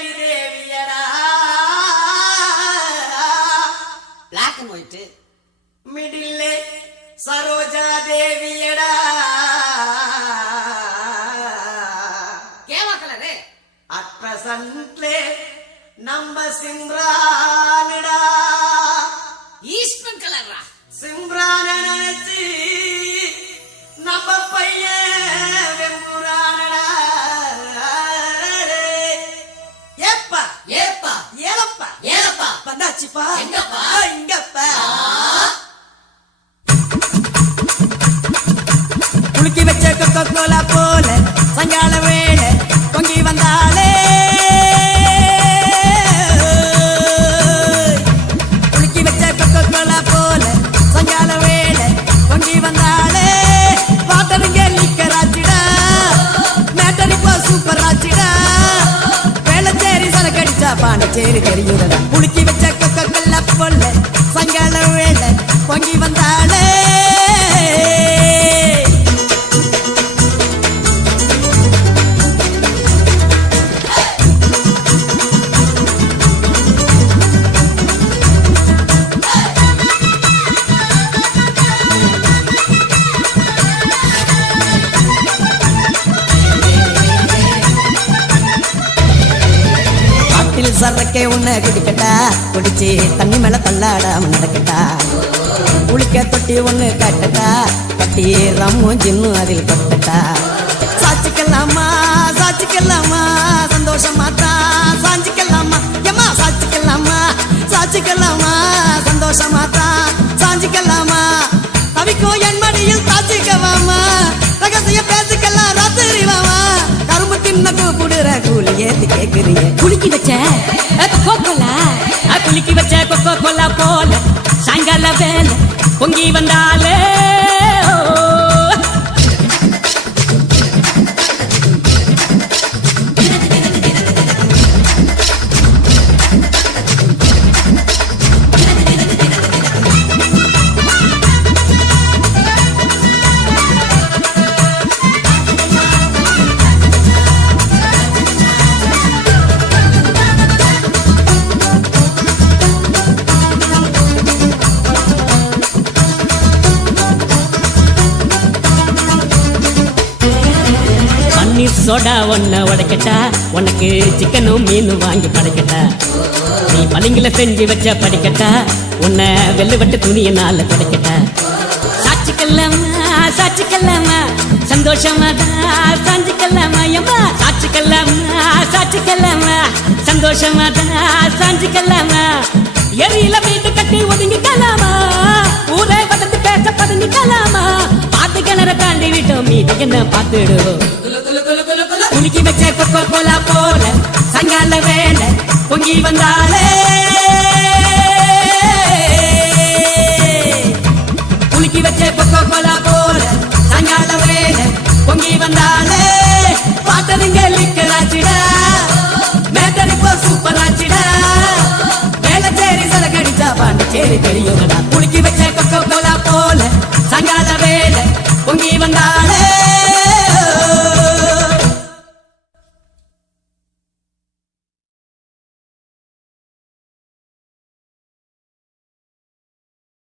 அஞ்சலி தேவியடா black and white மிடில்லே சரோஜா தேவியடா கேவா கலரு அட் பிரசன்ட்லே நம்ம சிம்ரானிடா ஈஸ்டர்ன் கலரா சிம்ரான நினைச்சு நம்ம பையன் வெம்புரானடா ஏப்பா ஏப்பா ஏலப்பா ஏலப்பா வந்தாச்சுப்பா எங்கப்பா? இங்கப்பா குலுக்கி வச்ச கொக்கோ கோலா போல சங்கால வேளை பொங்கி வந்தாலே குலுக்கி வச்ச கொக்கோ கோலா போல சங்கால வேளை பொங்கி வந்தாலே வாட்டருங்க நிக்கராச்சிடா மேட்டரிப்பா சூப்பர் ஆச்சிடா வேளச்சேரி சரக்கடிச்சா பாண்டிச்சேரி தெரியுதடா குலுக்கி வச்ச கொக்கோ கோலா போல சங்கால வேளை பொங்கி வந்தாலே காட்டில் சரக்கே உன்னை குடிக்கட்டா குடிச்சு தண்ணி மேல தள்ளாடாம நடக்கட்டா குளிக்க தொட்டி ஒண்ணு கட்டட்டா கட்டி ரம்மும் ஜின்னும் அதில் கொட்டட்டா சாச்சிக்கலாமா சாச்சிக்கலாமா சந்தோஷமா தான் சாஞ்சிக்கலாமா ஏமா சாச்சிக்கலாமா சாச்சிக்கலாமா சந்தோஷமா தான் சாஞ்சிக்கலாமா தவிக்கோ என் மடியில் தாச்சிக்கவாமா ரகசிய பேசிக்கலாம் ராத்திரி வாமா கரும்பு தின்ன கூப்பிடுற கூலி ஏத்து கேக்குறீங்க குலுக்கி வச்ச கொக்கோ கோலா குலுக்கி வச்ச கொக்கோ கோலா போல சாயங்கால வேலை பொங்கி வந்தாலே பன்னீர் சோடா ஒன்ன உடைக்கட்டா உனக்கு சிக்கனும் மீனும் வாங்கி படைக்கட்டா நீ பளிங்கில செஞ்சு வச்ச படிக்கட்டா உன்னை வெள்ளுவட்டு துணியினால படைக்கட்டா சாட்சிக்கல்லாமா சாட்சிக்கல்லாமா சந்தோஷமா தான் சாஞ்சிக்கல்லாமா ஏமா சாட்சிக்கல்லாமா சாட்சிக்கல்லாமா சந்தோஷமா தான் சாஞ்சிக்கல்லாமா எரியில வீட்டு கட்டி ஒதுங்கிக்கலாமா ஊரே வந்து பேச பதுங்கிக்கலாமா பாத்து கிணற தாண்டி விட்டோம் மீது என்ன பார்த்துடுவோம் குலுக்கி வச்ச கொக்கோ கோலா போல சாயங்கால வேலை பொங்கி வந்தாலே குலுக்கி வச்ச கொக்கோ கோலா போல சாயங்கால வேலை பொங்கி வந்தாலே பாட்டருங்க லிக்கராச்சிடா மேட்டரிப்போ சூப்பர் ஆச்சிடா வேளச்சேரி சரக்கடிச்சா பாண்டிச்சேரி தெரியுதடா குலுக்கி வச்ச கொக்கோ கோலா போல சாயங்கால வேலை பொங்கி வந்தா